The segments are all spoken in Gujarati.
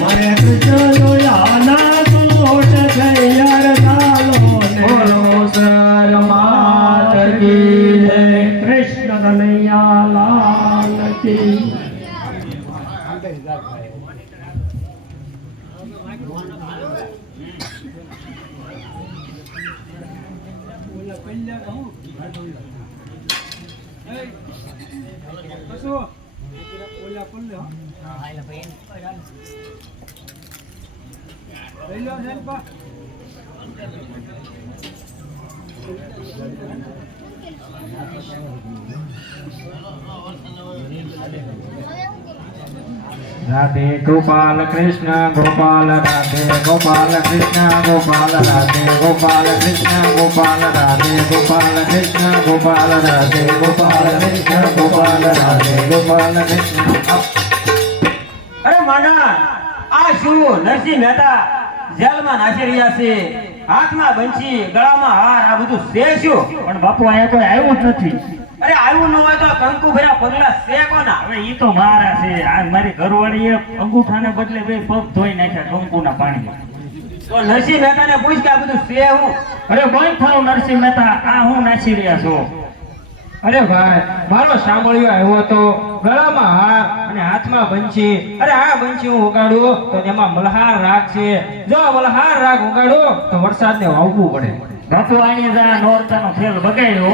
મને કૃષ્ણ આના કોટ થૈયાર ચાલો બોલો સર માત કી જય. કૃષ્ણ કનૈયા લાલ કી રાધે ગોપાલ કૃષ્ણ ગોપાલ રાધે ગોપાલ કૃષ્ણ ગોપાલ રાધે ગોપાલ કૃષ્ણ ગોપાલ રાધે ગોપાલ કૃષ્ણ ગોપાલ રાધે ગોપાલ કૃષ્ણ ગોપાલ રાધે ગોપાલ કૃષ્ણ. અરે માંડા આ શું નરસિંહ મહેતા જેલમાં નાસી રહ્યા છે, હાથમાં બંછી ગળામાં હાર, આ બધું છે શું? પણ બાપુ અહીંયા કોઈ આવ્યું જ નથી. અરે આવ્યું ન હોય તો કંકુ ભર્યા પગલા છે કોના? હવે ઈ તો મારા છે. આ મારી ઘરવાળીએ અંગૂઠાને બદલે બે પગ ધોઈ નાખ્યા કંકુના પાણીમાં. તો નરસિંહ મહેતાને પૂછ કે આ બધું છે હું? અરે બંધ થાવ નરસિંહ મહેતા, આ હું નાસી રહ્યા છો? અરે ભાઈ, મારો સાંભળ્યો આવ્યો હતો, ગળામાં હાર અને હાથમાં બંછી. અરે આ બંછી હું ઉગાડું તો તેમાં મલ્હાર રાગ છે. જો મલ્હાર રાગ ઉગાડું તો વરસાદને વાવવું પડે. બાપુ આની જા નોરતાનો ખેલ બગાડ્યો.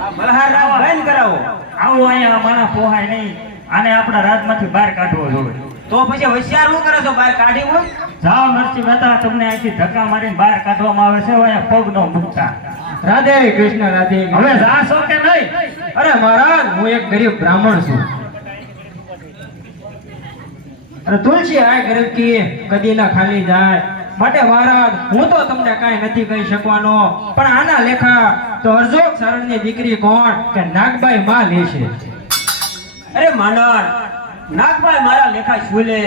આ મલ્હાર રાવ બંધ કરાવો. આવું અહીંયા માણસ પોહાય નહીં. આને આપણા રાજમાંથી બહાર કાઢવો જોઈએ. તો પછી હોશિયાર શું કરો છો? બહાર કાઢી મૂક. જાઓ નરસિંહ મહેતા, તમને અહીંથી ધક્કા મારીને બહાર કાઢવામાં આવે છે. હવે અહીંયા પગ ન મૂકતા. રાધે કૃષ્ણ રાધે કૃષ્ણ. હવે જાશો કે નહીં? અરે મહારાજ, હું એક ગરીબ બ્રાહ્મણ છું. અને તુલસી આ ગરીબ કી કદી ના ખાલી જાય. માટે મહારાજ, હું તો તમને કાંઈ નથી કહી શકવાનો, પણ આના લેખા તો અરજોક શરણની દીકરી કોણ કે નાગબાઈ માં લેશે. અરે માંડણ, નાગભાઈ મારા લેખા છૂલે,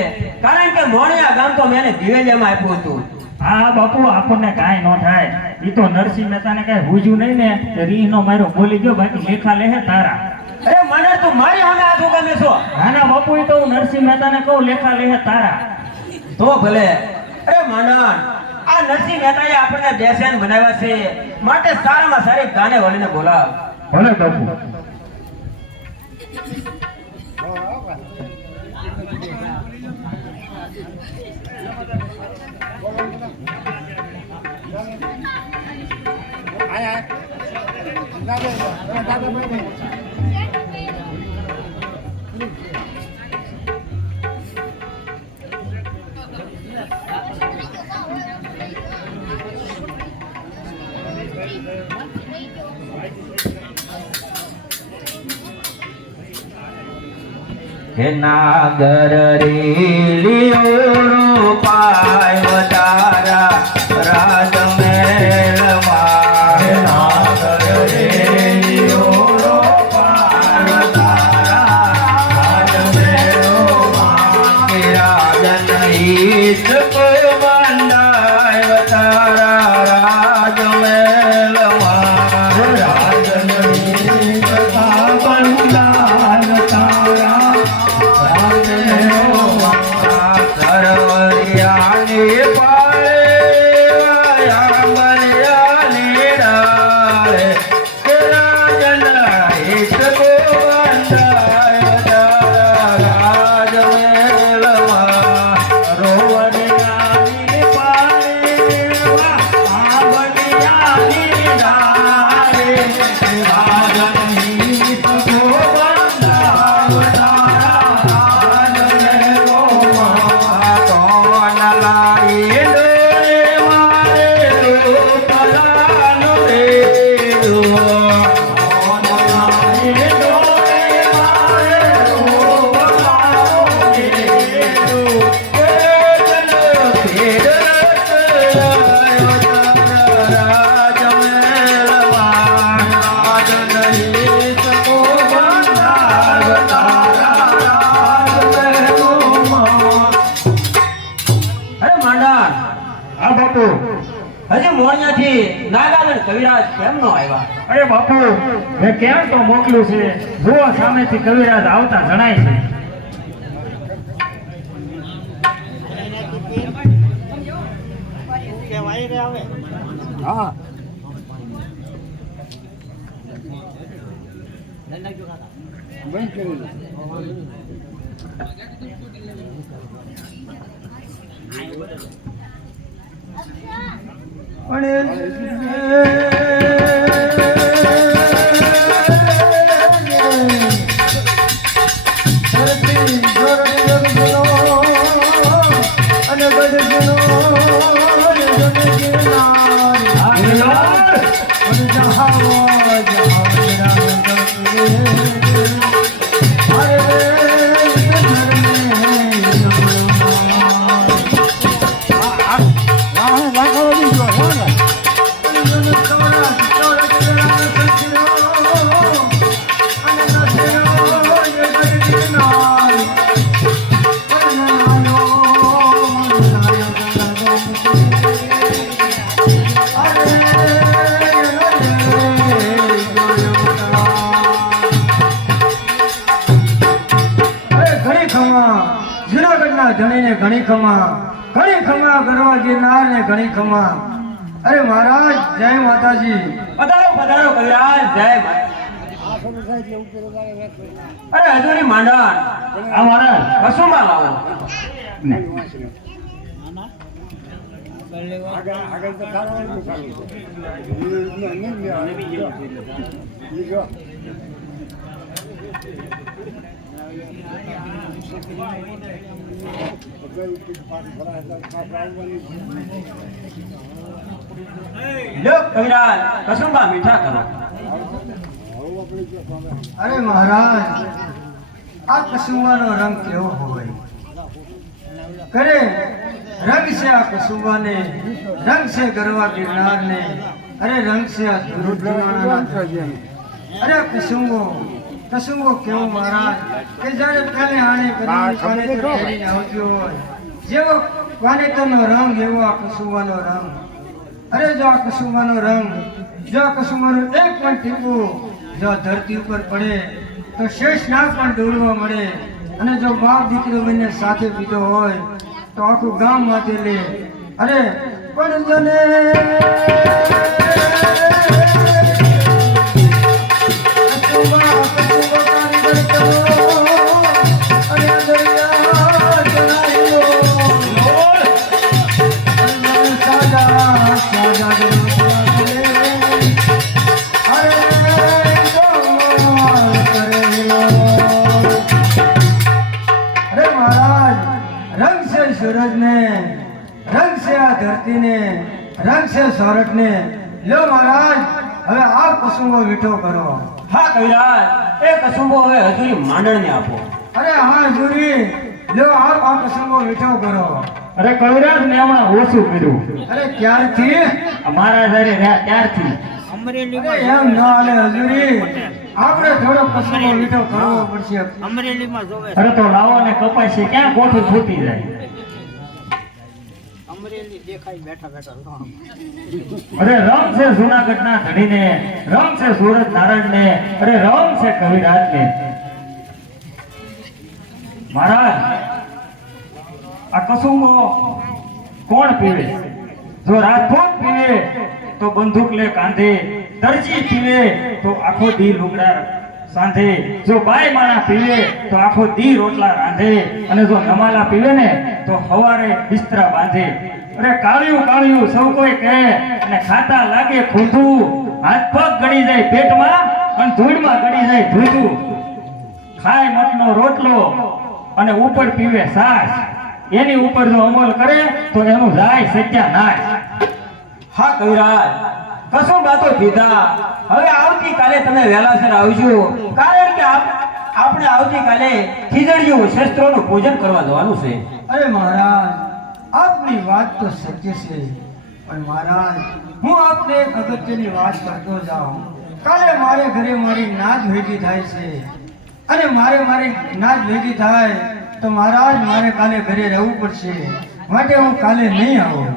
કારણ કે મોણિયા ગામ તો મેં એને દિવેલિયામાં આપ્યું હતું. હા બાપુ, આપણને કાંઈ ન થાય. ઈ તો નરસિંહ મહેતાને કાંઈ હુજ્યું નહીં ને, તે રીહનો માર્યો બોલી ગયો, બાકી લેખા લેહે તારા. અરે માંડણ, તું મારી સામે હાથ ઉગામે છો? નાના બાપુ, ઈ તો હું નરસિંહ મહેતાને કહું લેખા લેહે તારા. તો ભલે. અરે માંડણ, આ નરસિંહ મહેતાએ આપણને બેસેન બનાવ્યા છે, માટે સારામાં સારી ગાને વળીને બોલાવ. ભલે બાપુ. હે નાગર રેલિયો પાય તારા રાજ મેળમાં. હે નાગર રેલિયો પાય તારા રાજ મેળમાં. હે રાજન ઈશ કોઈ બંધાય તારા રાજ મેળમાં. રાજન ઈશ બંધાય તારા સરવરિયાની પાળે બલિયાની ડાળે રાજન હિત ગોવંદાય રાજ મેલમાં. રોવરિયાની પાળે બલિયાની ડાળે રાજન હિત ગોવંદાય હજી મોણિયાથી નાગાલન કવિરાજ કેમ નો આવ્યા? અરે બાપુ, મેં કેમ તો મોકલ્યું છે. જુઓ સામેથી કવિરાજ આવતા જણાય છે. હા બંધ કરી દો. ધણીને ઘણી ખમા કરવા ગિરનાર ને ઘણી ખમા. અરે મહારાજ જય માતાજી. પધારો પધારો કવિરાજ, જય માતા. અરે હજુરી માંડણ આ મારા કસુંબા લાવો. લો કવિરાજ, કસુંબા મીઠા કરો. અરે મહારાજ આ કસુંબાનો રંગ કેવો હોય કરે. રંગ છે આ કસુંબાને, રંગ છે ગરવા ગિરનારને, અરે રંગ છે આ ધ્રુવના. અરે કસુંબો કેવો મહારાજ કે જ્યારે પહેલે આને કરીને ફેરીને આવજો હોય જેવો વાનેતરનો રંગ એવો આ કસુંબાનો રંગ. અરે જો આ કસુંબાનો રંગ, જો આ કસુંબાનું એક પણ ટીપું જો ધરતી ઉપર પડે તો શેષ નાગ પણ દોડવા મળે. અને જો બાપ દીકરો બંને સાથે પીધો હોય તો આખું ગામ માથે લે. અરે પણ જને સૂરજને, રંગ છે આ ધરતીને, રંગ છે સોરઠને. લો મહારાજ હવે આ કસુંબો વીઠો કરો. હા કવિરાજ, એ કસુંબો હવે હજુરી માંડણ ને આપો. અરે હા જુરી, લો આ કસુંબો વીઠો કરો. અરે કવિરાજ ને હમણાં ઓછું કર્યું. અરે ક્યારથી? અમારા ઘરે રહ્યા ત્યારથી. અરે એમ ન હાલે હજુરી, આપણે થોડો કસુંબો વીઠો કરવો પડશે. અરે તો લાવો ને કપાસી ક્યાં કોઠું ફૂટી જાય. અરે રંગ છે જુનાગઢ ના ધણીને, રંગ છે સુરત નારાયણ ને, અરે રંગ છે કવિરાજ ને. મહારાજ આ કસુંબો કોણ પીવે? જો રાજપૂત પીવે તો બંદૂક લે કાંધે, દરજી પીવે તો આખો દી લુગડા સાંધે, જો બાઈ માણા પીવે તો આખો દી રોટલા રાંધે, અને જો નમાલા પીવે ને તો હવારે બિસ્તરા બાંધે. અરે કાળિયું સૌ કોઈ કહે અને ખાતા લાગે ખૂંધું, હાથ પગ ગળી જાય પેટમાં અને ધૂળમાં ગળી જાય ધૂધું. ખાય મઠનો રોટલો અને ઉપર પીવે છાશ, એની ઉપર જો અમલ કરે તો એનું જાય સત્યાનાશ. હા કવિરાજ, કસુંબા તો પીધા. હવે આવતીકાલે તમે વહેલાસર આવજો, કારણ કે આપણે આવતીકાલે ખીજડીઓ શસ્ત્રોનું પૂજન કરવા જવાનું છે. અરે મહારાજ આપની વાત તો સત્ય છે, પણ મહારાજ હું આપને એક અગત્યની વાત કરતો જાઉં. કાલે મારે ઘરે મારી નાદ ભેગી થાય છે, અને મારી નાદ ભેગી થાય તો મહારાજ મારે કાલે ઘરે રહેવું પડશે, માટે હું કાલે નહીં આવું.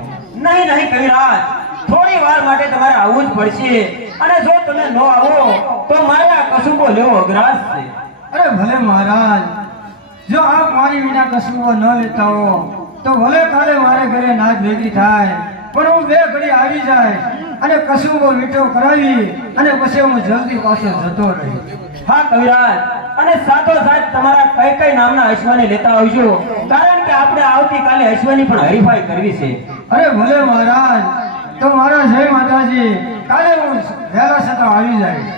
નહીં કવિરાજ, થોડી વાર માટે તમારે આવવું જ પડશે, અને જો તમે ન આવો તો મારે આ કસુંબો લેવો અઘરાશ છે. અરે ભલે મહારાજ, જો આપ મારી વિના કસુંબો ન લેતા હો તો ભલે કાલે મારે ઘરે નાદ ભેગી થાય, પણ હું બે ઘડી આવી જાય અને કસુંબો મીઠો કરાવી અને પછી હું જલ્દી પાછો જતો રહી. હા કવિરાજ, અને સાથોસાથ તમારા કઈ કઈ નામના અશ્વને લેતા આવજો, કારણ કે આપણે આવતીકાલે અશ્વની પણ હરીફાઈ કરવી છે. અરે ભલે મહારાજ, તો મારા જય માતાજી, કાલે હું વહેલા છતાં આવી જાય.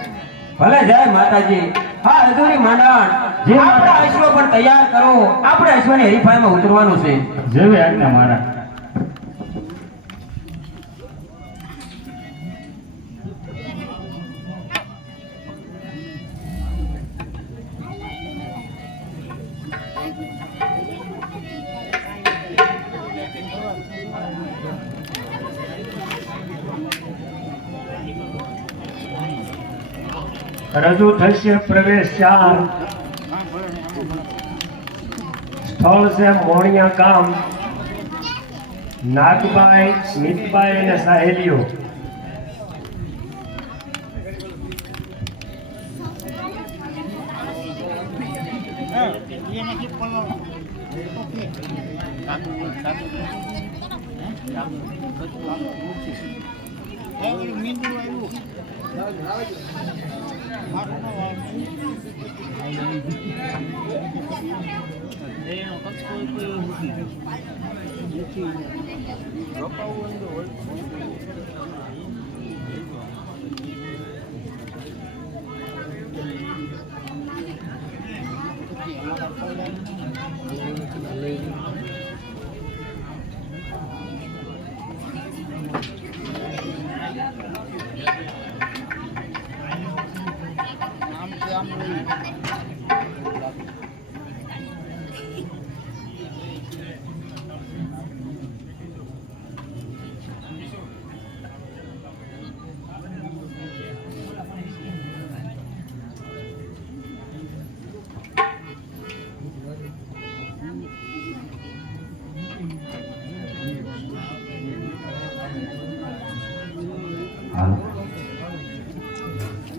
ભલે જય માતાજી. હા હજુરી માંડાણ, જે આપણા અશ્વ પણ તૈયાર કરો, આપણે અશ્વની હરીફાઈમાં ઉતરવાનું છે. જેવી આજ્ઞા મહારાજ. રજૂ થશે પ્રવેશ ચાર. સ્થળ છે મોણિયા ગામ. નાગબાઈ, મિતબાઈ અને સાહેલીઓ.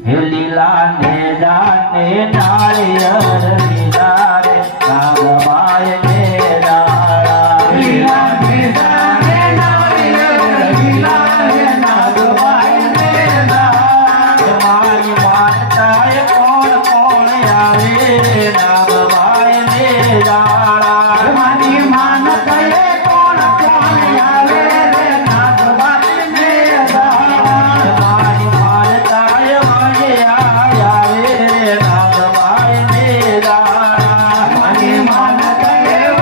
હે લીલા ને જાને નાળિયેર લીલા રે નાગબાઈ ને નાળા. લીલા ને જાને નાળિયેર લીલા રે નાગબાઈ ને નાળા. મારી માનતાએ કોણ કોણ આવે નાગબાઈ ને નાળા. મારી માનતાએ કોણ કોણ આવે રે નાગબાઈ ને નાળા. મારી માનતાએ આવે નાગબાઈ ને નાળા. મારી માનતાએ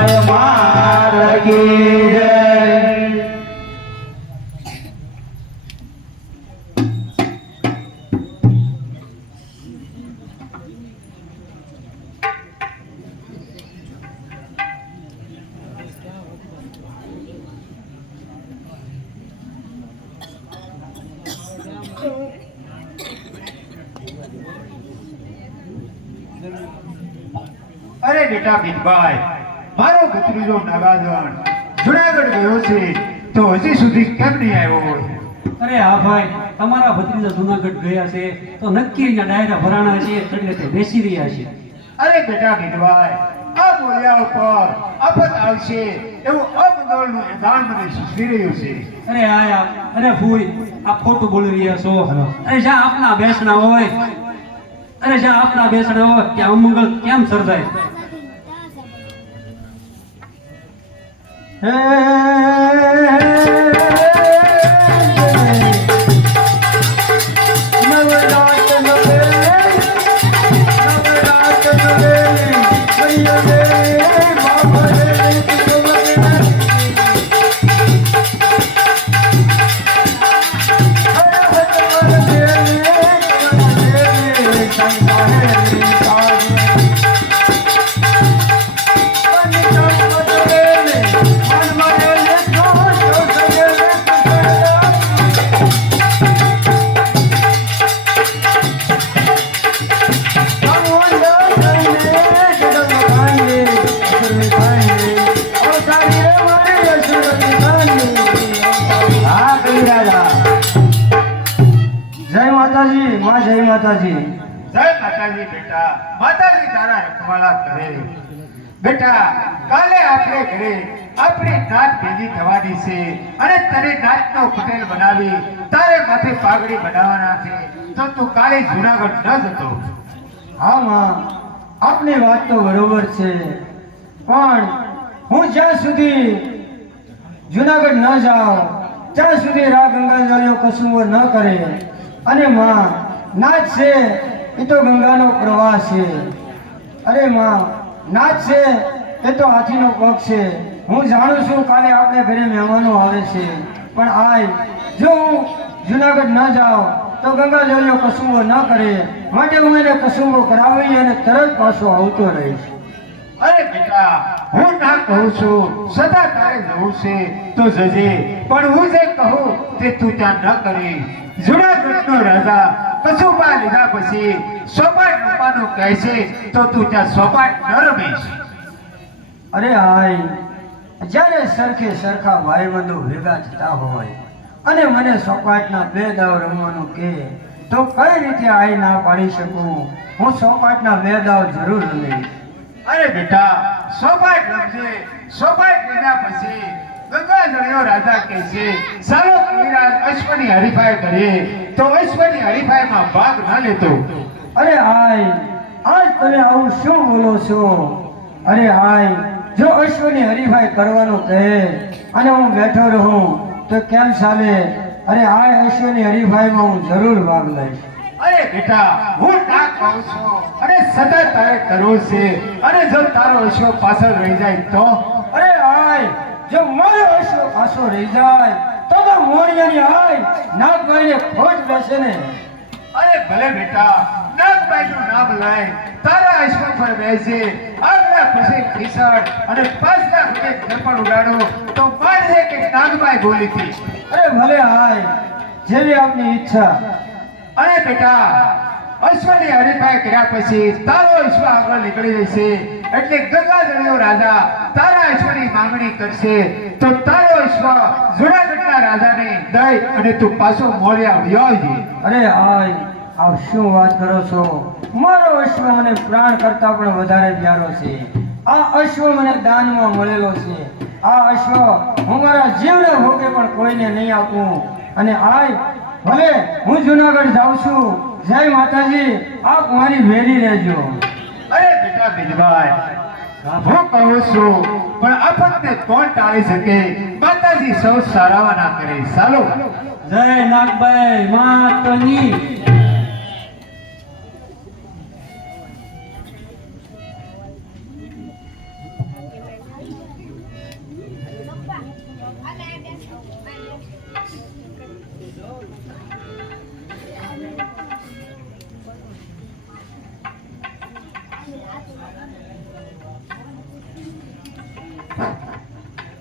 ભીડભાઈ મારગી જય. અરે બેટા ભીમભાઈ, મારો ભત્રીજો નાગાજણ જુનાગઢ ગયો છે તો હજી સુધી કેમ નહીં આવ્યો હોય? અરે હા ભાઈ, તમારા ભત્રીજા જુનાગઢ ગયા છે તો નક્કી અહીંયા ડાયરા ભરાણા છે એટલે તે બેસી રહ્યા છે. અરે બેટા ભીમભાઈ, આ બોલ્યા ઉપર આફત આવશે એવું અમંગળનું એલાન મને સૂચવી રહ્યું છે. અરે આયા, અરે ભૂઈ, આ ખોટું બોલી રહ્યા છો. અરે જ્યાં આપના બેસણા હોય, અરે જ્યાં આપના બેસણા હોય ત્યાં અમંગળ કેમ સર્જાય? જય માતાજી, માં જય માતાજી. જય માતાજી બેટા, માતાજી તારા રખવાળા કરે. બેટા, કાલે આપણે ઘરે આપણી નાત ભેગી થવાની છે અને તને નાતનો પટેલ બનાવી તારે માથે પાઘડી બનાવવાના છે, તો તું કાલે જુનાગઢ ન જતો. હા માં, આપની વાત તો બરોબર છે, પણ હું જ્યાં સુધી જુનાગઢ ન જાઉં ત્યાં સુધી રા ગંગાજળીઓ કસુંબો ન કરે. અને માં, નાચ છે એ તો ગંગાનો પ્રવાહ છે. અરે માં, નાચ છે એ તો હાથીનો પગ છે. હું જાણું છું કાલે આપણે ઘરે મહેમાનો આવે છે, પણ આય જો હું જુનાગઢ ન જાઉં તો ગંગાજળીઓ કસુંબો ન કરે, માટે હું એને કસુંબો કરાવી અને તરત પાછો આવતો રહીશ. અરે બેટા, હું ના કહું છું સદા તારે જવું છે તો જજે, પણ હું જે કહું તે તું ત્યાં ન કરી. જુનાગઢનો રાજા કસુંબા લીધા પછી સોપાટ રૂપાનો કહે છે તો તું ત્યાં સોપાટ ન રમીશ. અરે હાય, જ્યારે સરખે સરખા ભાઈબંધો ભેગા થતા હોય અને મને સોપાટના 2 દાવ રમવાનું કહે તો કઈ રીતે આઈ ના પાડી શકું? હું સોપાટના 2 દાવ જરૂર રમીશ. અરે બેટા, સોપાટ રમજે. સોપાટ લીધા પછી ગંગાજળીઓ રાજા કહે છે ચાલો કવિરાજ અશ્વની હરીફાઈ કરીએ, તો અશ્વની હરીફાઈમાં ભાગ ન લેતો. અરે હાય, આજ તમે આવું શું બોલો છો? અરે હાય, જો અશ્વની હરીફાઈ કરવાનું કહે અને હું બેઠો રહું તો કેમ ચાલે? અરે હાય, અશ્વની હરીફાઈમાં હું જરૂર ભાગ લઈશ. અરે બેટા, હું ના કહું છું અને સદા તારે કરવું છે, અને જો તારો અશ્વ પાછળ રહી જાય તો? અરે હાય, જો મારો અશ્વ પાછો રહી જાય તો મોણિયાની હાય નાગભાઈને ખોટ બેસે ને. અરે ભલે બેટા, નાગભાઈનું નામ લઈ તારા અશ્વ પર બેસે, આગલા ખુશી ખીસડ અને પાછલા ખુશી ગરપણ ઉડાડો તો માનશે કે નાગભાઈ બોલી હતી. અરે ભલે હાય, જેવી આપની ઈચ્છા. અરે બેટા, અશ્વની હરીફાઈ કર્યા પછી તારો અશ્વ આગળ નીકળી જશે, એટલે ગંગાજળીઓ રાજા તારા અશ્વની માંગણી કરશે તો તારો અશ્વ જુનાગઢના રાજાને દઈ અને તું પાછો મોળિયા વયો આવજે. અરે હાય, આપ શું વાત કરો છો? મારો અશ્વ મને પ્રાણ કરતા પણ વધારે પ્યારો છે. આ અશ્વ મને દાનમાં મળેલો છે. આ અશ્વ હું મારા જીવને ભોગે પણ કોઈને નહીં આપું. અને આય ભલે હું જુનાગઢ જાઉં છું. જય માતાજી, આપ મારી ભેરી રહેજો. અરે બેટા ભીલભાઈ, હું કહું છું પણ આપણને કોણ ટાળી શકે? માતાજી સૌ સારાવા ના કરે. ચાલો. જય નાગભાઈ માતની.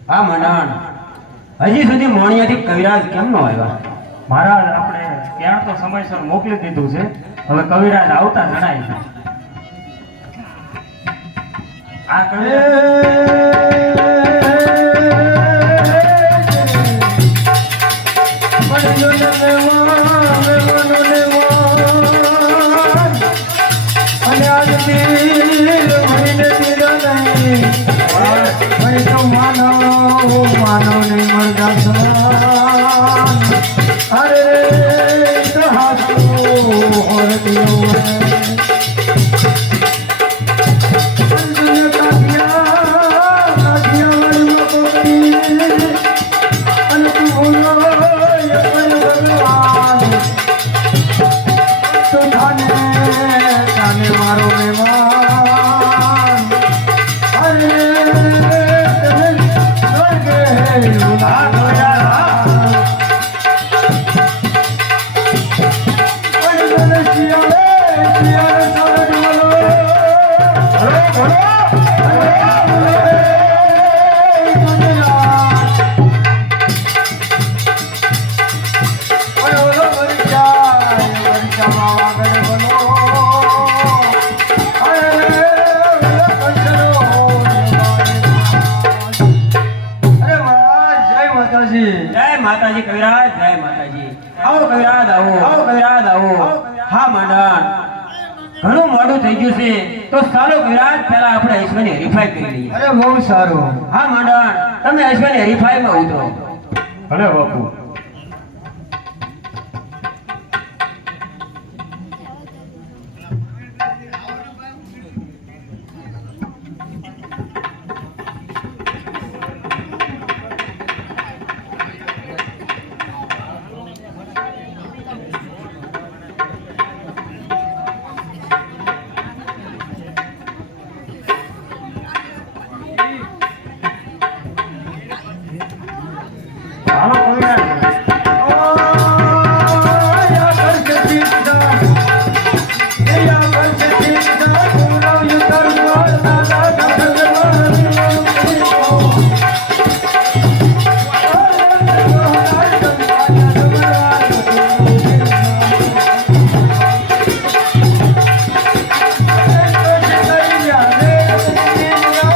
હા મંડળ, હજી સુધી મોણિયાથી કવિરાજ કેમ નો આવ્યા? મહારાજ આપણે ત્યાં તો સમયસર મોકલી દીધું છે, હવે કવિરાજ આવતા જણાય છે. આ કવિરાજ માનવ નહીં મળતા અરે તો હાથો મારો મહેમાન અરે હા કવિરાજ હા. જય માતાજી કવિરાજ, જય માતાજી. આવો કવિરાજ, આવો આવો કવિરાજ, આવો. હા મંડળ, ઘણું મોડું થઈ ગયું છે, તો ચાલો કવિરાજ પહેલા આપણે ઈશ્વરની હરીફાઈ કરી લઈએ. અરે બહુ સારું. હા મંડળ, તમે ઈશ્વરની હરીફાઈમાં ઉતરો. ભલે બાપુ. હાલો કવિરાજ.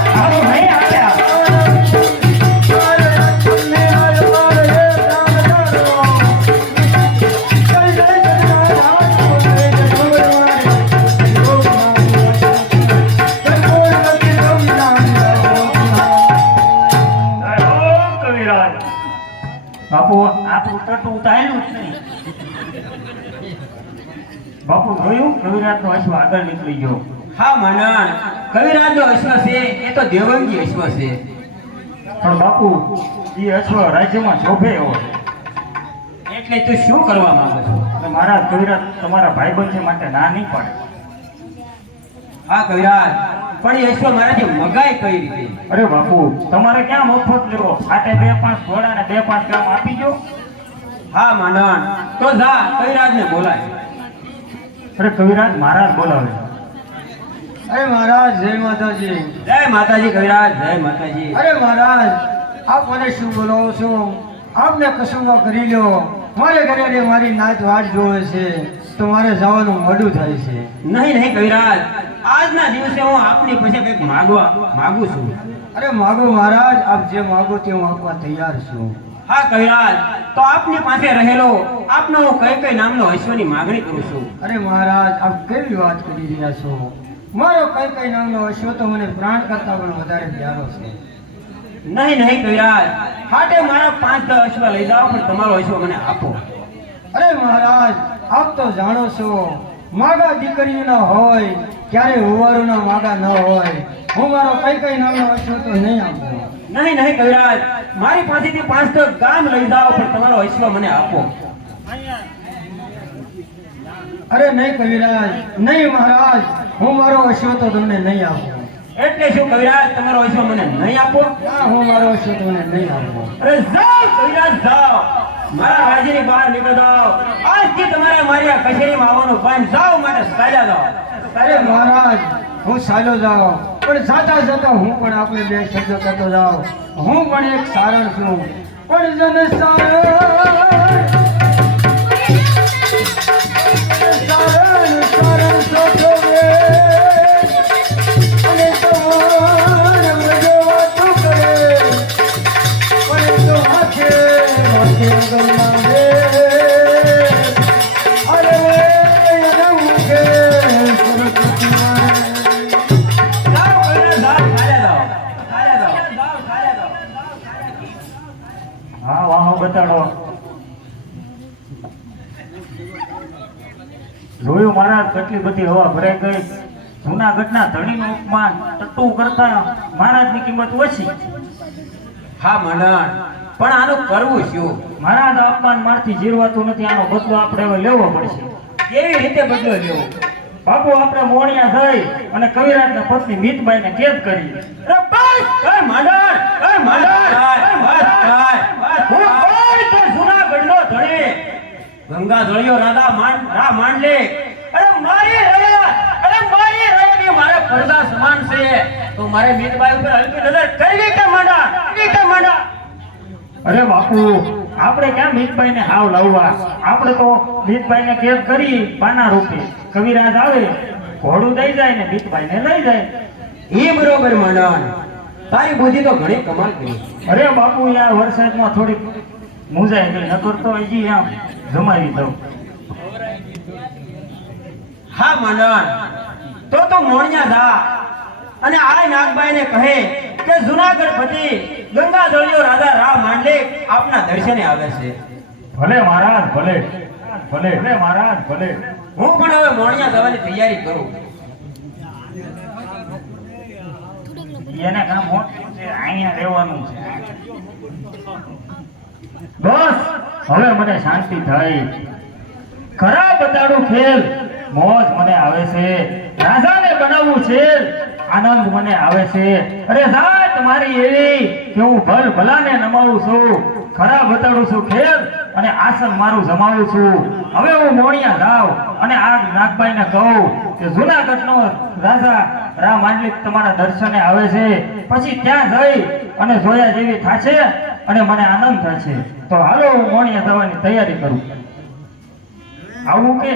હાલો નહીં આવ્યા. કવિરાજ બાપુ આપણું ટટું ઉતાર્યું જ નહીં. બાપુ જોયું કવિરાજ નો અશ્વ આગળ નીકળી ગયો. હા મંડળ, કવિરાજનો અશ્વ છે એ તો દેવંગી અશ્વ છે. પણ બાપુ એ અશ્વ રાજ્યમાં શોભે એવો છે. એટલે તું શું કરવા માંગે છો? અને મારા કવિરાજ તમારા ભાઈબંધ છે માટે ના નહીં પડે. હા કવિરાજ, પણ એ અશ્વ મારાથી મગાઈ કઈ રીતે? અરે બાપુ તમારે ક્યાં મફત લેવો? ખાતે 2-5 ઘોડા ને 2-5 ગ્રામ આપી દો. હા મંડળ, તો જા કવિરાજને બોલાય. અરે કવિરાજ મહારાજ બોલાવે છે. અરે મહારાજ જય માતાજી. જય માતાજી કવિરાજ, જય માતાજી. અરે મહારાજ આપ મને શું બોલાવો છો? આપને કસુંબા કરી લ્યો. મારે ઘરે મારી નાત વાટ જોવે છે તો મારે જવાનું મોડું થાય છે. નહીં નહીં કવિરાજ, આજના દિવસે હું આપની પાસે કંઈક માગું છું. અરે માગો મહારાજ, આપ જે માગો તે હું આપવા તૈયાર છું. હા કવિરાજ, તો આપની પાસે રહેલો આપનો હું કઈ નામનો અશ્વની માગણી કરું છું. અરે મહારાજ આપ કેવી વાત કરી રહ્યા છો? મારો કઈ નામનો અશ્વ તો મને પ્રાણ કરતા પણ વધારે પ્યારો છે. નહીં નહીં કવિરાજ, હાટે મારા 5-10 અશ્વ લઈ જાઓ, પણ તમારો અશ્વ મને આપો. અરે મહારાજ આપ તો જાણો છો માગા દીકરીઓના હોય ક્યારે હુવારોના માગા ન હોય. હું મારો કઈ નામનો અશ્વ તો નહીં આપું. નહીં નહીં કવિરાજ, મારી પાસેથી 5-10 ગામ લઈ જાઓ, પણ તમારો અશ્વ મને આપો. અરે નહીં કવિરાજ, નહીં મહારાજ, હું મારો અશ્વ તો તમને નહીં આપું. એટલે શું કવિરાજ, તમારો અશ્વ મને નહીં આપો? ના, હું મારો અશ્વ તમને નહીં આપું. અરે જાઓ કવિરાજ, જાઓ, મારા રાજ્યની બહાર નીકળી જાઓ. આજથી તમારે મારી આ કચેરીમાં આવવાનું બંધ. જાઓ, માટે સાજા જાઓ. અરે મહારાજ હું ચાલ્યો જાઉં પણ સાચા સાચા હું પણ આપણે બે શબ્દો કહેતો જાઉં. હું પણ એક સારણ છું, પણ જન સારણ સારણ સોચો રે અને તમારા વડે વાતો કરે પણ તો હાથે વાતે ગમાવે અરે રંગ કે સરસ્વતી જાઓ કવિરાજ, જાઓ, ખાયા જાઓ. હા વાહો બતાડો. જોયું મહારાજ કેટલી બધી હવા ભરાઈ ગઈ. જૂનાગઢના ધણીનું અપમાન ટટ્ટુ કરતા મહારાજની કિંમત ઓછી. હા મંડળ, પણ આનું કરવું શું? મહારાજ આ અપમાન મારથી જીરવાતું નથી. આનો બદલો આપણે હવે લેવો પડશે. કેવી રીતે બદલો લેવો? બાપુ આપણે મોણિયા થઈ અને કવિરાજના પત્ની મીતબાઈને કેદ કરી. અરે બસ! એ મંડળ! એ મંડળ! બસ કર! હું કોઈ તો જૂનાગઢનો ધણી ગંગા ધળિયો રા માંડલે. અરે મારી રયાની મારે પડદા સમાન છે, તો મારે મીતબાઈ ઉપર હલકી નજર કરવી કે મંડળ? અરે બાપુ આપણે ક્યાં મીતબાઈને હાવ લાવવા. આપણે તો મીતબાઈને કેદ કરી પાના રૂપે. કવિરાજ આવે ઘોડું દઈ જાય ને મીતબાઈને લઈ જાય. એ બરોબર મંડળ, તારી બુદ્ધિ તો ઘણી કમાલ કરી. અરે બાપુ યાર વરસાદમાં થોડીક મુંજાઈ ગઈ, નકર તો હજી આમ જમાવી દઉં. હા મંડળ, તો તું મોણિયા જા અને આ નાગબાઈને કહે કે જૂનાગઢ પતિ ગંગા ધળિયો રાધા રા માંડલે આપના દર્શને આવે છે. ભલે મહારાજ ભલે ભલે ભલે મહારાજ ભલે. હું પણ હવે મોણિયા જવાની તૈયારી કરું. એને કામ મોટું છે, અહીંયા રહેવાનું છે. બસ હવે મને શાંતિ થઈ. ખરા બતાડું ખેલ, મોજ મને આવે છે. રાજાને બનાવવું છે, આનંદ મને આવે છે. અરે જાત મારી એવી કે હું ભલ ભલાને નમાવું છું. ખરા બતાડું છું ખેલ અને આસન મારું જમાવું છું. હવે હું મોણિયા જાઉં અને આ નાગબાઈને કહું કે જૂનાગઢનો રાજા રા માંડલિક તમારા દર્શને આવે છે. પછી ત્યાં જઈ અને જોયા જેવી થાશે અને મને આનંદ થશે. તો હાલો હું મોણિયા જવાની તૈયારી કરું. આવું કે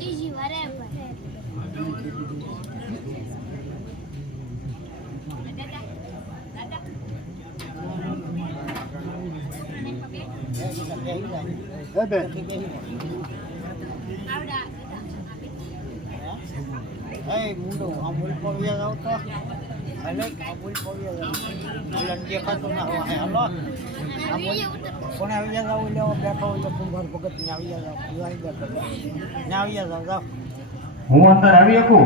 Easy, whatever. Hey, mundo, amul pawia daw to. Alek, amul pawia daw. Ulan dia kan tu nak wahai Allah. Amul, kona wia daw le o beto yo kumbar bogat nyawia daw. Nyawia daw. હું અંદર આવી શકું?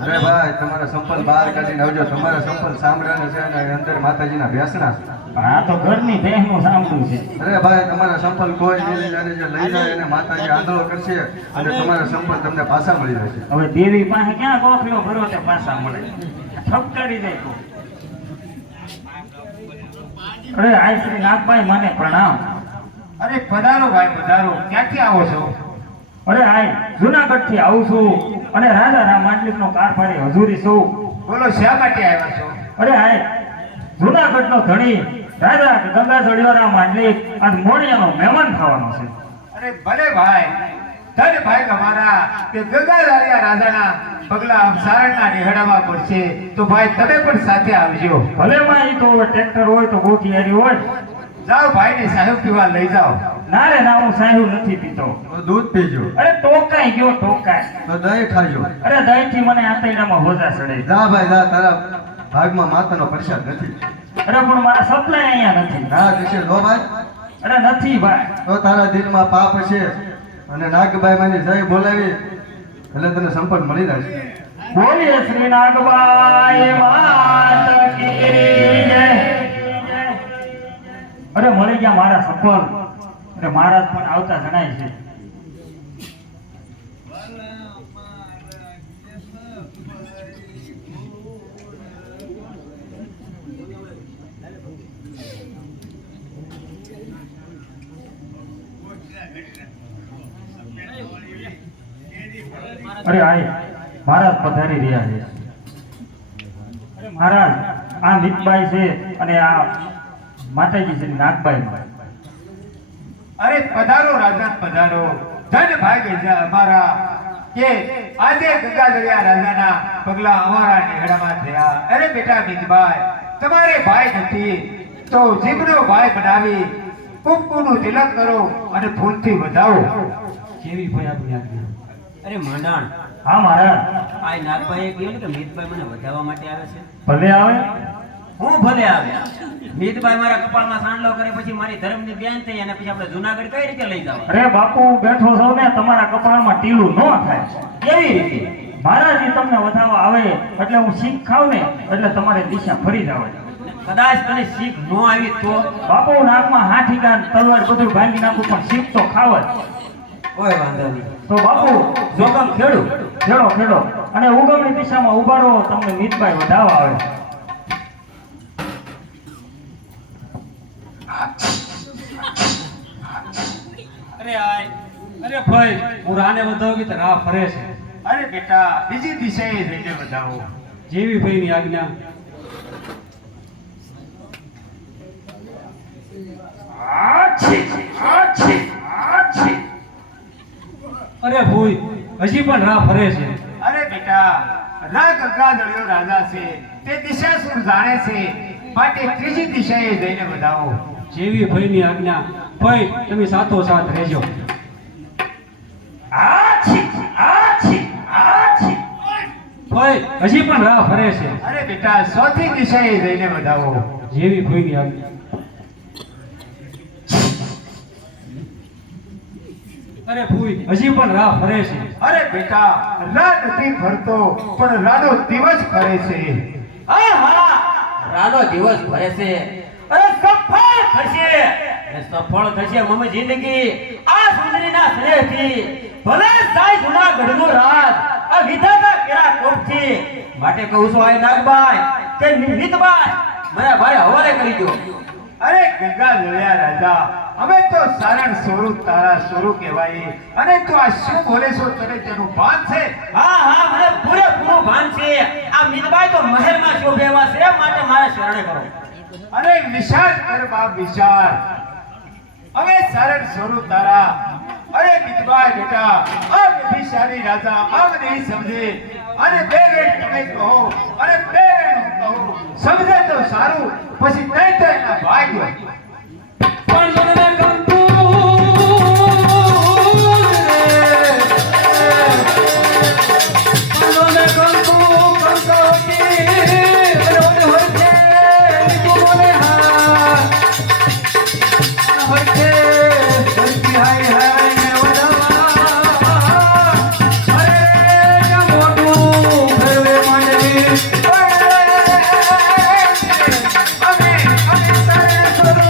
અરે ભાઈ તમારા સંપલ બહાર કાઢીને આવજો. તમારા સંપલ સાંભળાના છે અને અંદર માતાજીના બેસણા છે. આ તો ઘરની બહેનું સાંભળ્યું છે. અરે ભાઈ તમારા સંપલ કોઈ લઈ જાય અને માતાજી આંધળો કરશે અને તમારા સંપલ તમને પાછા મળી જશે. હવે દેવી પાસે ક્યાં ગોખલો ભરો તે પાછા મળે? ઠપકારી દે તું. અરે આ શ્રી નાગભાઈ મને પ્રણામ. અરે પધારો ભાઈ પધારો. ક્યાંથી આવો છો? અરે હાય જુનાગઢ થી આવું છું અને રાજા રામ માંડલિક નો કારભારી હજુરી છું. બોલો શા માટે આવ્યા છો? અરે હાય જુનાગઢ નો ધણી રાજા ગંગા સળિયોરા માંડલી આજ મોણિયાનો મહેમાન થવાનો છે. અરે ભલે ભાઈ, ધન ભાઈ અમારા કે ગંગાધરિયા રાજાના પગલા સારણના નિહળામાં પડશે તો ભાઈ તમે પણ સાથે આવજો. ભલે માં ઈ તો ટ્રેક્ટર હોય તો ગોથી હારી હોય. જાઓ ભાઈને સાહેબ પીવા લઈ જાઓ. ના રે ના, હું સાહેબ નથી પીતો. તો દૂધ પીજો, અરે ટોકાઈ ગયો ટોકાઈ. તો દહીં ખાજો. અરે દહીંથી મને આંતરડામાં હોજા ચડે. જા ભાઈ જા, તારા ભાગમાં માતાનો પ્રસાદ નથી. અરે પણ મારા સપ્લાય અહીંયા નથી. ના કશે લો ભાઈ, અરે નથી ભાઈ. તો તારા દિલમાં પાપ છે અને નાગભાઈ માની જય બોલાવી એટલે તને સંપર્ક મળી જશે. બોલીએ શ્રી નાગબાઈ માત કી જય. અરે મળી ગયા મારા સફળ. અરે મહારાજ પણ આવતા જણાય છે. અરે આય મહારાજ પધારી રહ્યા છે. અરે મહારાજ, આ મિતબાઈ છે અને આ માતાજી છે નાગબાઈ. અરે પધારો રાજા પધારો. ધન ભાઈ ગજા અમારા કે આજે ગંગાધરિયા રાજાના પગલા અમારા નિહળામાં થયા. અરે બેટા મિતભાઈ, તમારે ભાઈ નથી તો જીભનો ભાઈ બનાવી કુમકુમનું તિલક કરો અને ફૂલથી વધાવો. કેવી ભાઈ આપની આજ્ઞા. અરે માંડાણ, હા મહારાજ, આ નાગભાઈએ કહ્યું ને કે મિતભાઈ મને વધાવવા માટે આવે છે. ભલે આવે. હું ભલે આવે. મિતભાઈ મારા કપાળમાં સાંડલો કરે પછી મારી ધર્મની બેન થઈ અને પછી આપણે જુનાગઢ કઈ રીતે લઈ જાવ? અરે બાપુ બેઠો છો ને, તમારા કપાળમાં ટીલું ન થાય. કેવી રીતે? મહારાજ ઈ તમને વધાવવા આવે એટલે હું શીખ ખાવ ને એટલે તમારે દિશા ફરી જવાય. કદાચ તને શીખ ન આવી તો? બાપુ નાકમાં હાથી ગાન તલવાર બધું ભાંગી નાખું પણ શીખ તો ખાવ જ. કોઈ વાંધો નહીં. તો બાપુ જોખમ ખેડું. ખેડો ખેડો અને ઉગમની દિશામાં ઉભારો, તમને મિતભાઈ વધાવવા આવે. અરે આય, અરે ભાઈ, હું રાને વધાવું કે રા ફરે છે. અરે બેટા, બીજી દિશાએ જઈને વધાવો. જેવી ભાઈની આજ્ઞા. અરે ભૂઈ, હજી પણ રા ફરે છે. અરે બેટા, રા ગંગાધરિયો રાજા છે તે દિશા શું જાણે છે, માટે ત્રીજી દિશાએ જઈને વધાવો. જેવી ભાઈની આજ્ઞા. ભાઈ, તમે સાથો સાથ રહેજો. ભાઈ, હજી પણ રા ફરે છે. અરે બેટા, ચોથી દિશાએ જઈને વધાવો. જેવી ભાઈની આજ્ઞા. અરે ભૂઈ, હજી પણ રા ફરે છે. અરે બેટા, રાત નથી ફરતો પણ રાનો દિવસ ફરે છે. આહા! રાનો દિવસ ભરે છે. અરે સફળ થશે. અરે સફળ થશે મમ્મી જિંદગી આ સુંદરીના સ્નેહથી. ભલે જાય જુનાગઢનો રાજ આ વિધાતા કેરા કોપથી. માટે કહું છું આ નાગભાઈ કે મિતભાઈ મારા ભાઈ હવાલે કરી દો. અરે ગંગાધરિયા રાજા, અમે તો સારણ સ્વરૂપ તારા સ્વરૂપ કહેવાય અને તું આ શું બોલે છો? તને તેનું ભાન છે? હા હા, મને પૂરેપૂરું ભાન છે. આ મિતભાઈ તો મહેલમાં શોભે એવા છે, માટે મારે શરણે કરો. અરે વિચાર કર બાપ, વિચાર. અમે સારણ સ્વરૂપ તારા. અરે મિતભાઈ બેટા, આ વિભીષાની રાજા આમ નહીં સમજે અને બે વેણ તમે કહો અને બે વેણ હું કહું. સમજે તો સારું, પછી નહીં તો એના ભાગ્ય. પણ મને ગમતું અમે તારે સ્વરૂપ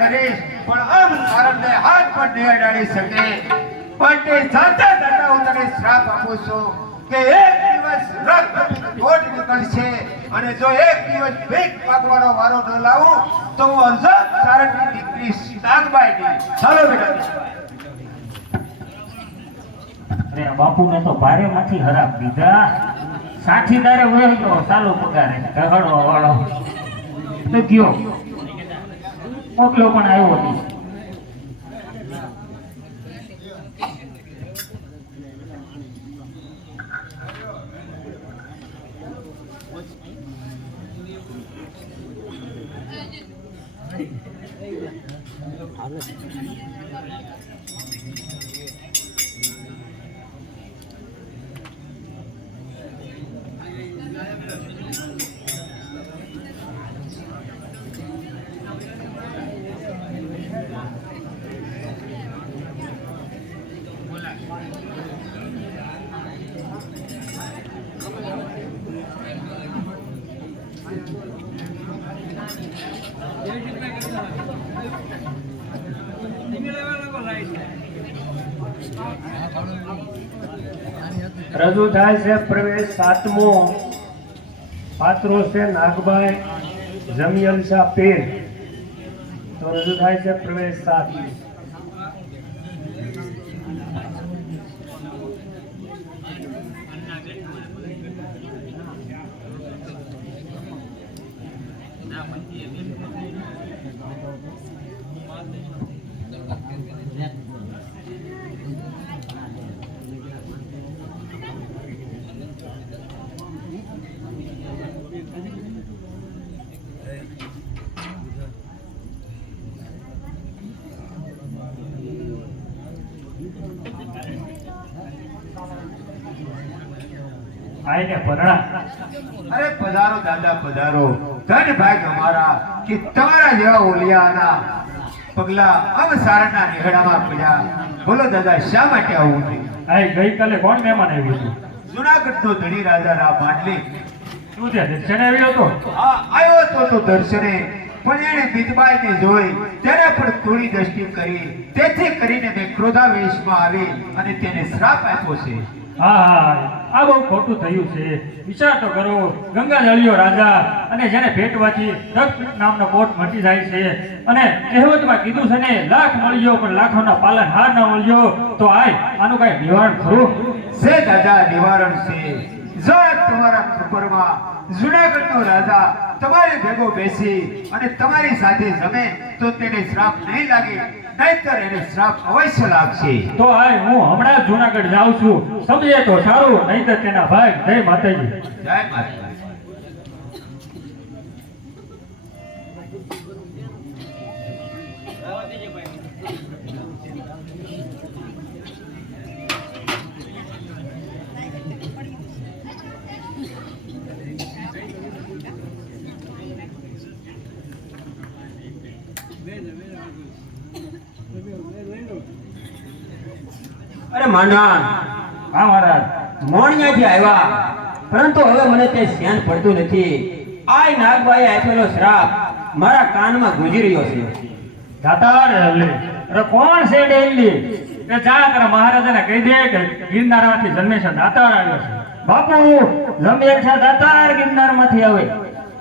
કરીશ પણ આમ સારણને હાથ પણ નહીં અડાડી શકે. પણ તે જાતા જાતા હું તને શ્રાપ આપું છું કે એક દિવસ રક્ત કોટ નીકળશે અને જો એક દિવસ ભીખ માગવાનો વારો ન લાવું તો હું અર્જુન સારણની દીકરી નાગબાઈની. ચાલો બેટા. અરે બાપુને તો ભારે માંથી હરાપ દીધા. સાથીદારે વહેલો ચાલુ પગારે ઢગડવા વાળો તો ગયો મોકલો પણ આવ્યો નહીં. રજૂ થાય છે પ્રવેશ સાતમો. પાત્રો છે નાગભાઈ જમિયલ શાહ પીર. તો રજૂ થાય છે પ્રવેશ 7. આઈને પરણા. અરે પધારો દાદા પધારો. ધન ભાગ અમારા કે તમારા જેવા ઓલિયાના પગલા આમ સારણના નિહળામાં પડ્યા. બોલો દાદા શા માટે આવું થયું? આ ગઈકાલે કોણ મહેમાન આવ્યું હતું? જુનાગઢનો ધણી રાજા રામ માંડલી શું ત્યાં દર્શને આવ્યો હતો? આવ્યો હતો તો દર્શને, પણ એણે મીતબાઈને જોઈ તેને પણ થોડી દ્રષ્ટિ કરી. તેથી કરીને મેં ક્રોધાવેશમાં આવી અને તેને શ્રાપ આપ્યો છે. હા હા, આ બહુ ખોટું થયું છે. વિચાર તો કરો, ગંગાજળિયો રાજા અને જેને ભેટવાથી રક્ત નામનો કોટ મટી જાય છે. અને કહેવતમાં કીધું છે ને, લાખ મળ્યો પણ લાખોના પાલનહાર ન મળ્યો. તો આનું કઈ નિવારણ ખરું? છે દાદા, નિવારણ છે. જો તમારા ખબરમાં જુનાગઢનો રાજા તમારી ભેગો બેસી અને તમારી સાથે જમે તો તેને શ્રાપ નહીં લાગે, નહીંતર એને શ્રાપ અવશ્ય લાગશે. તો હું હમણાં જ જુનાગઢ જાઉં છું. સમજે તો સારું, નહીંતર તેના ભાગ. જય માતાજી. જય માતા. અરે માંડા, હા મહારાજ. મોણિયાથી આવ્યા, પરંતુ હવે મને તે ધ્યાન પડતું નથી. આ નાગબાઈ આપેલો શ્રાપ મારા કાનમાં ગુંજી રહ્યો છે. દાતાર લે. અરે કોણ છે ડેલી? એ જા તારા મહારાજાને કહી દે કે ગિરનારમાંથી જન્મે છે દાતાર આવ્યો છે. બાપુ જમે છે દાતાર ગિરનારમાંથી આવે.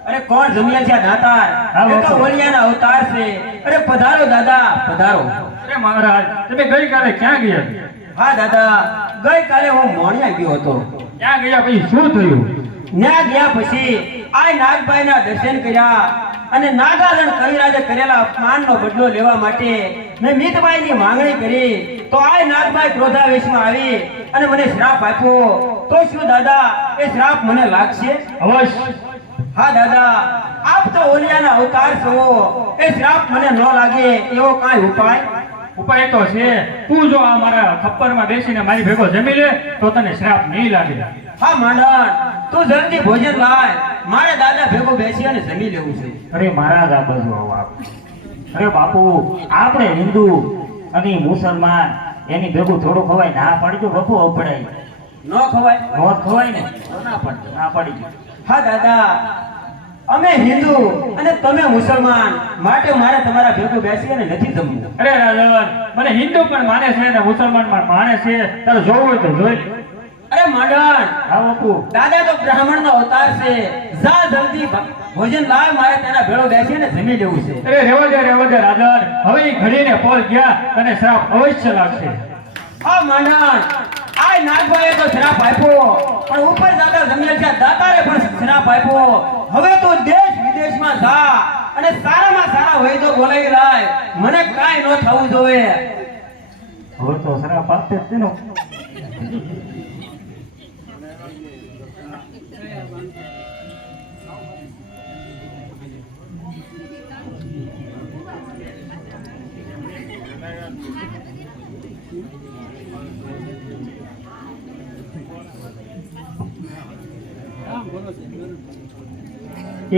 અરે કોણ જમ્યા છે આ દાતાર? હા, એ તો બાપુ. ઓલિયાના અવતાર છે. અરે પધારો દાદા, પધારો. અરે મહારાજ, તમે ગઈકાલે ક્યાં ગયા? હા દાદા, ગઈકાલે હું મોણિયા ગયો હતો. ક્યાં ગયા પછી શું થયું? ત્યાં ગયા પછી આ નાગભાઈના દર્શન કર્યા અને નાગાલણ કવિરાજે કરેલા અપમાનનો બદલો લેવા માટે મેં મીતબાઈની માંગણી કરી. તો આ નાગભાઈ ક્રોધાવેશમાં આવી અને મને શ્રાપ આપ્યો. તો શું દાદા, એ શ્રાપ મને લાગશે? અવશ્ય. હા દાદા, આપ તો ઓલિયાના અવતાર છો. એ શ્રાપ મને ન લાગે એવો કાંઈ ઉપાય? ઉપાય તો છે. તું જો આ મારા ખપ્પરમાં બેસીને મારી ભેગો જમી લે તો તને શ્રાપ નહીં લાગે. હા માંડણ, તું જલ્દી ભોજન લાય. મારે દાદા ભેગો બેસી અને જમી લેવું છે. અરે મહારાજ, આ બધું આવો આપ. અરે બાપુ, આપણે હિન્દુ અને મુસલમાન એની ભેગું થોડું ખવાય. ના પાડી તો બપુ અપડાય. ન ખવાય? નો ખવાય ને તો ના પાડી. ના પાડી. હા દાદા, અમે હિન્દુ અને તમે મુસલમાન, માટે મારે તમારા ભેગું બેસીને નથી જમવું. અરે રાજન, મને હિન્દુ પણ માને છે ને મુસલમાન પણ માને છે. તારે જોવું હોય તો જોઈ લે. અરે માંડણ, હા બાપુ. દાદા તો બ્રાહ્મણ નો અવતાર છે. જા જલ્દી ભોજન લાવ, મારે તેના ભેળો બેસીને જમી લેવું છે. અરે રેવા દે રાજન. હવે ઈ ઘડીને પોલ ગયા તને શ્રાપ અવશ્ય લાગશે. આ માંડણ, આ નાગભાઈએ તો શ્રાપ આપ્યો, પણ ઉપર દાદા જમ્યા છે દાતારે પણ શ્રાપ આપ્યો. હવે તો દેશ વિદેશમાં જા અને સારામાં સારા હોય તો બોલાવી લાય. મને કાંઈ ન થવું જોઈએ. હવે તો શ્રાપ આપે જ તેનો.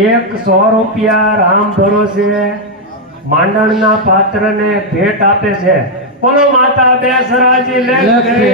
એક 100 રૂપિયા રામ ભરોસે માંડણના પાત્રને ભેટ આપે છે. બોલો માતા બેસરાજી લેખે.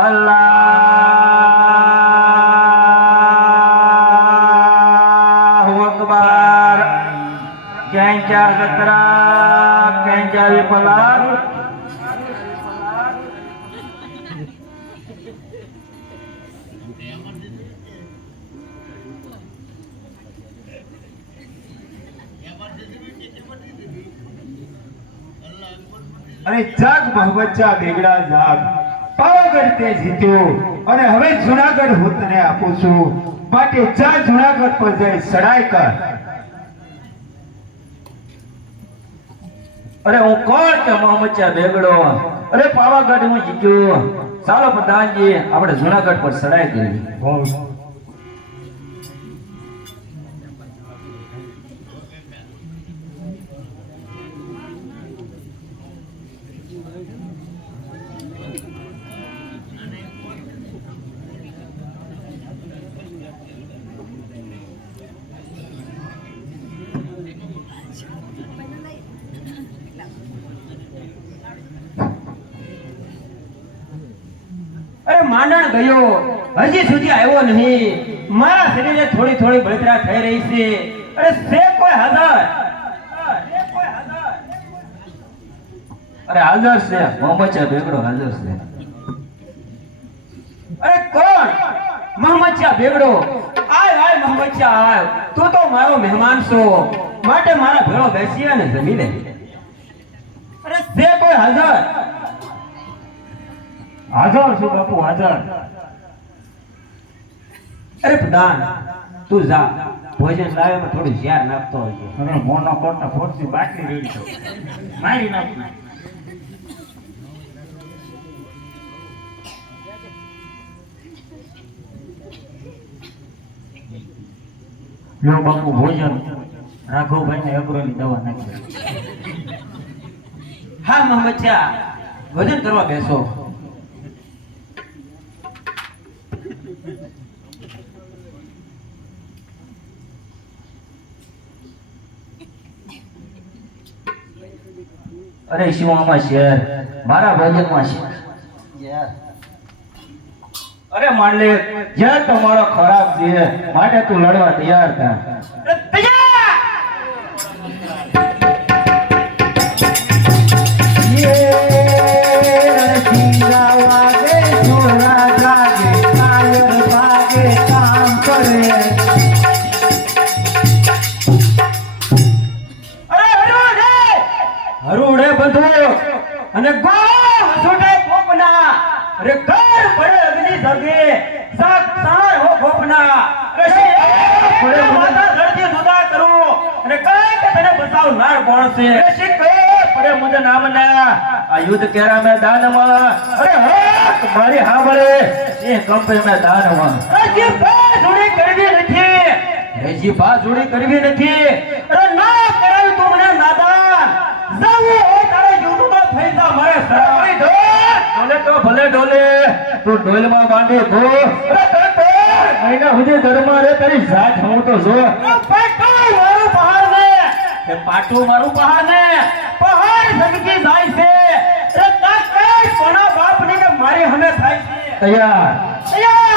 અલ્લાહુ અકબર. ક્યાં ગતરા, ક્યાં વિપલા. અને જાગ મોહમ્મદશા બેગડા જાગ. પાવાગઢ તે જીત્યો અને હવે જુનાગઢ હું તને આપું છું, માટે જા જુનાગઢ પર જઈ ચડાઈ કર. અરે હું કોણ કે મોહમ્મદશા બેગડો? અરે પાવાગઢ હું જીત્યો. ચાલો પ્રધાનજી, આપણે જુનાગઢ પર ચડાઈ કરી. અરે માંડણ ગયો, હજી સુધી આવ્યો નહીં. મારા શરીરે થોડી થોડી બળતરા થઈ રહી છે. અરે છે કોઈ હાજર? અરે હાજર છે, મોહમ્મદશા બેગડો હાજર છે. અરે કોણ? મોહમ્મદશા બેગડો. આય મોહમ્મદશા આય. તું તો મારો મહેમાન છો, માટે મારા ભેળો બેસી અને જમી લે. અરે છે કોઈ હાજર? હાજર છું બાપુ, હાજર. અરે પ્રધાન, તું જા, ભોજન લાવ્યામાં થોડું ઝેર નાખતો હોય. અરે મોનો કોટના ફોડથી બાટલી રેડી છો. મારી નાખી. લો બાપુ ભોજન. રાઘવભાઈને અગ્રોની દવા નાખી. હા મોહમ્મદશા, ભોજન કરવા બેસો. અરે શું આમાં શેર? મારા ભોજનમાં શેર. અરે માંડલિક, જ્યાં તમારો ખરાબ છે માટે તું લડવા તૈયાર થા. હરુડે બધું અને ગોળ છોટે કોપના. અરે ઘર પડે અગ્નિ સગે, સાત સાર હો કોપના. અરે પડે માતા ધરતી જુદા કરું અને કઈ કે તને બસાવ નાર કોણ છે? અરે શી કઈ પડે મુજે નામના આ યુદ્ધ કેરા મેદાનમાં. અરે હાથ મારી હાંભળે એ કંપે મેદાનમાં. અરે જે બે જોડી કરવી નથી. હજી ભા જોડી કરવી નથી. અરે ના કરાવી તું મને નાદાન. જાવું હોય તારે યુટ્યુબ થઈ જા મારે સરાવડી ડોલે તો ભલે ડોલે તું ડોલમાં બાંધી ધો. અરે તો મહિના સુધી દરમાં રે તારી જાત હું તો જો. પાટું મારું પહાડ ને એ પાટું મારું પહાડ ને પહાડ જગતી જાય છે. અરે તા કઈ કોના બાપ ને કે મારી હમે થાય છે. તૈયાર તૈયાર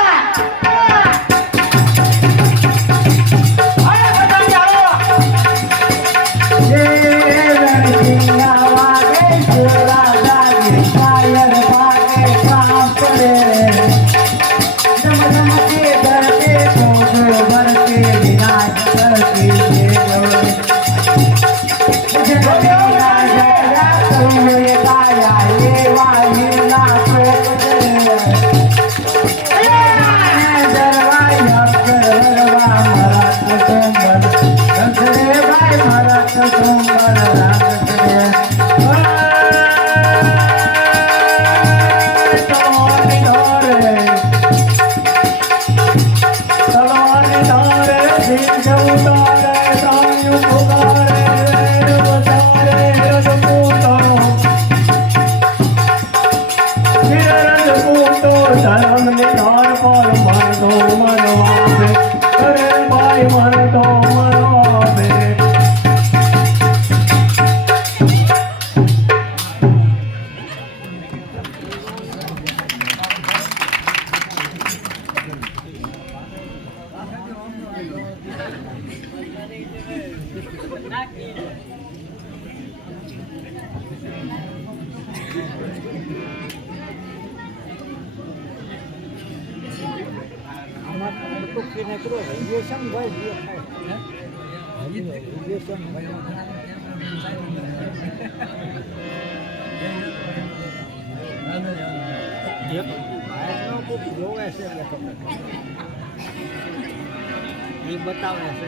બતાવે છે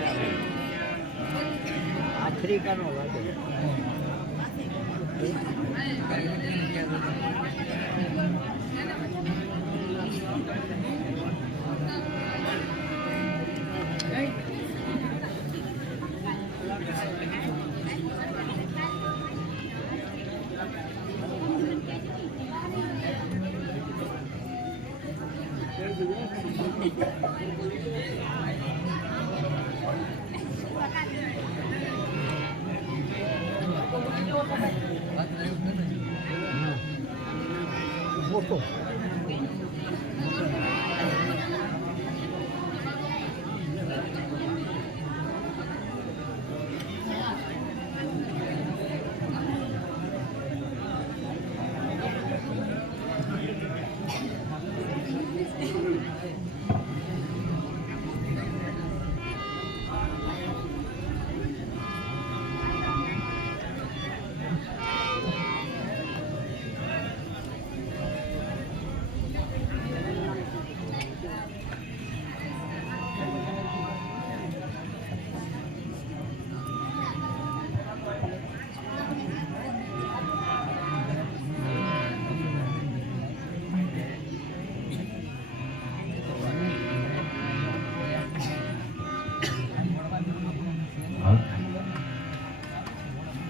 આફ્રિકાનો લાગે.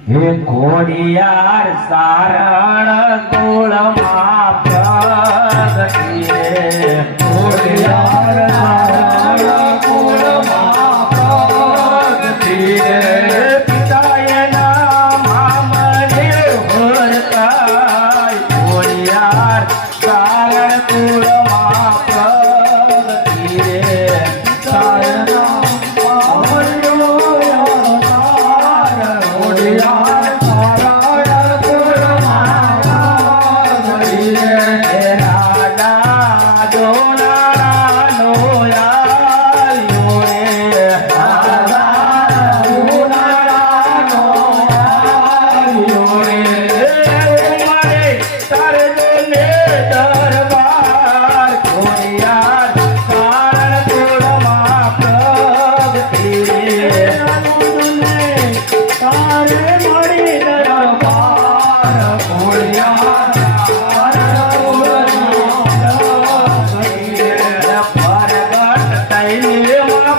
હે ઘોડિયાર સારણ કુળમાં પ્રગટીએ ઘોડિયાર સારણ કુળમાં પ્રગટીએ પિતાએ નામ મને હોરતાય ઘોડિયાર સારણ કુળમાં પ્રગટીએ પિતાએ નામ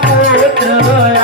પુત્ર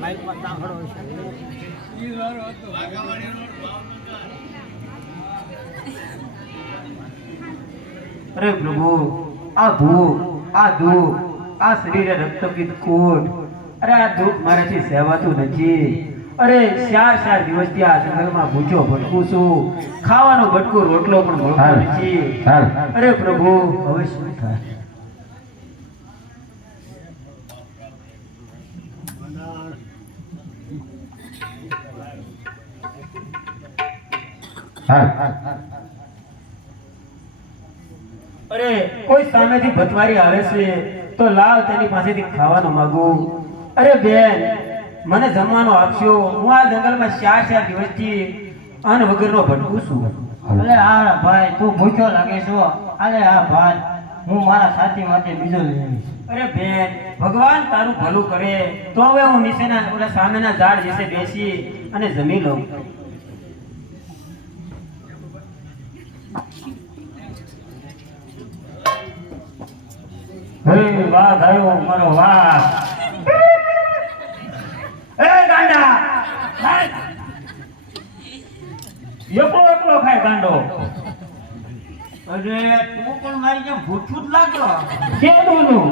માઇકમાં તાંખડો અરે પ્રભુ, આ ભૂખ, આ દુઃખ, આ શરીરે રક્તપિત કોટ, અરે આ દુઃખ મારાથી સહેવાતું નથી. અરે 4 દિવસથી આ જંગલમાં ભૂખ્યો ભટકું છું, ખાવાનો ભટકો રોટલો પણ મળતો નથી. અરે પ્રભુ, હવે શું થાય? અરે કોઈ સામેથી ભતવારી આવે છે તો લાવ તેની પાસેથી ખાવાનું માંગુ. અરે બેન, મને જમવાનો આપશો. હું આ જંગલમાં 4 દિવસથી અન્ન વગરનો ભટકું છું. અલે હા ભાઈ, તું ભૂખ્યો લાગે છો. અલે હા ભાઈ, હું મારા સાથી માટે બીજો લઈ આવીશ. અરે બેન, ભગવાન તારું ભલું કરે તો હવે હું નીચેના ઓલા સામેના ઝાડ વિશે બેસી અને જમી લઉં. હે વાહ ગયો મારો વાહ. એ ગાંડા, એકલો ખાય ગાંડો. અરે તું પણ મારી જેમ ભૂખ્યું જ લાગો. કેદુનું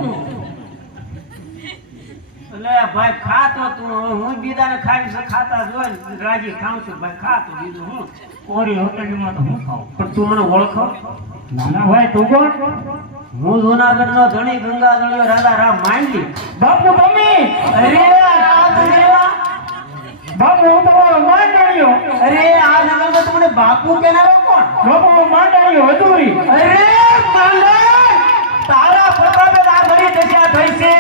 એટલે ભાઈ ખાતો તું, હું બીજાને ખાઈ ખાતા જોઈ રાજી ખાઉં છું. ભાઈ ખાતો બીજું હું કોરી હોટલીમાં તો હું ખાઉં. પણ તું મને ઓળખો? નાના ભાઈ તું કોણ? હું જુનાગઢનો ધણી ગંગા ગણ્યો રાજા રામ માંડલી. બાપુ મમ્મી. અરે બાપુ હું તમારો માંડણીયો. અરે આ જંગલમાં તમને બાપુ કેનારો કોણ? બાપુ માંડણીયો હજુરી. અરે માંડણ, તારા પ્રતાપે આ બધી દશા થઈ છે.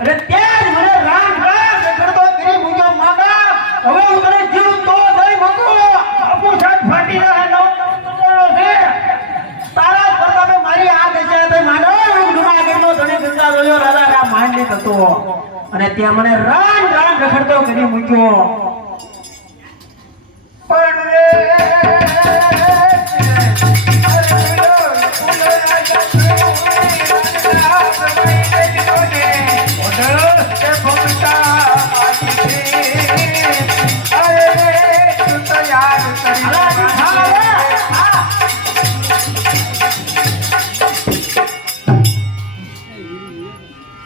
અરે ત્યાં જ મને રામ રામ કરતો કરી મૂક્યો માંગા. હવે હું તને જીવ તો નહીં મૂકું. બાપુ સાથ ફાટી રહ્યા નો છે. તારા પ્રતાપે મારી આ દશા થઈ માંડણ. હું જુનાગઢનો ધણી ગંગા ગણ્યો રાજા રામ માંડલી હતો અને ત્યાં મને રામ રામ રખડતો કરી મૂક્યો.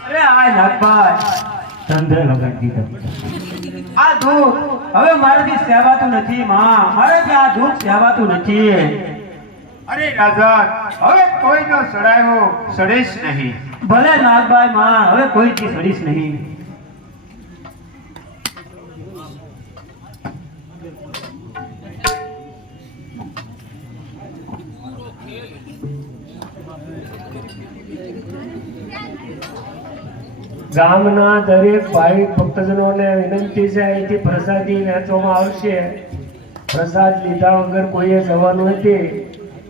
અરે આ નાગભાઈ, ધંધે લગાડી દીધો. આ દુઃખ હવે મારાથી સહેવાતું નથી માં. મારાથી આ દુઃખ સહેવાતું નથી. અરે રાજા, હવે કોઈનો સડાયો સડીશ નહીં. ભલે નાગભાઈ માં, હવે કોઈથી સડીશ નહીં. ગામના દરેક ભાઈ ભક્તજનોને વિનંતી છે, અહીંથી પ્રસાદી વહેંચવામાં આવશે. પ્રસાદ લીધા વગર કોઈએ જવાનું નથી.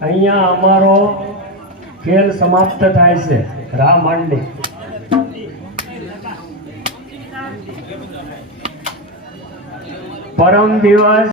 અહીંયા અમારો ખેલ સમાપ્ત થાય છે. રામ માંડલી. પરમ દિવસ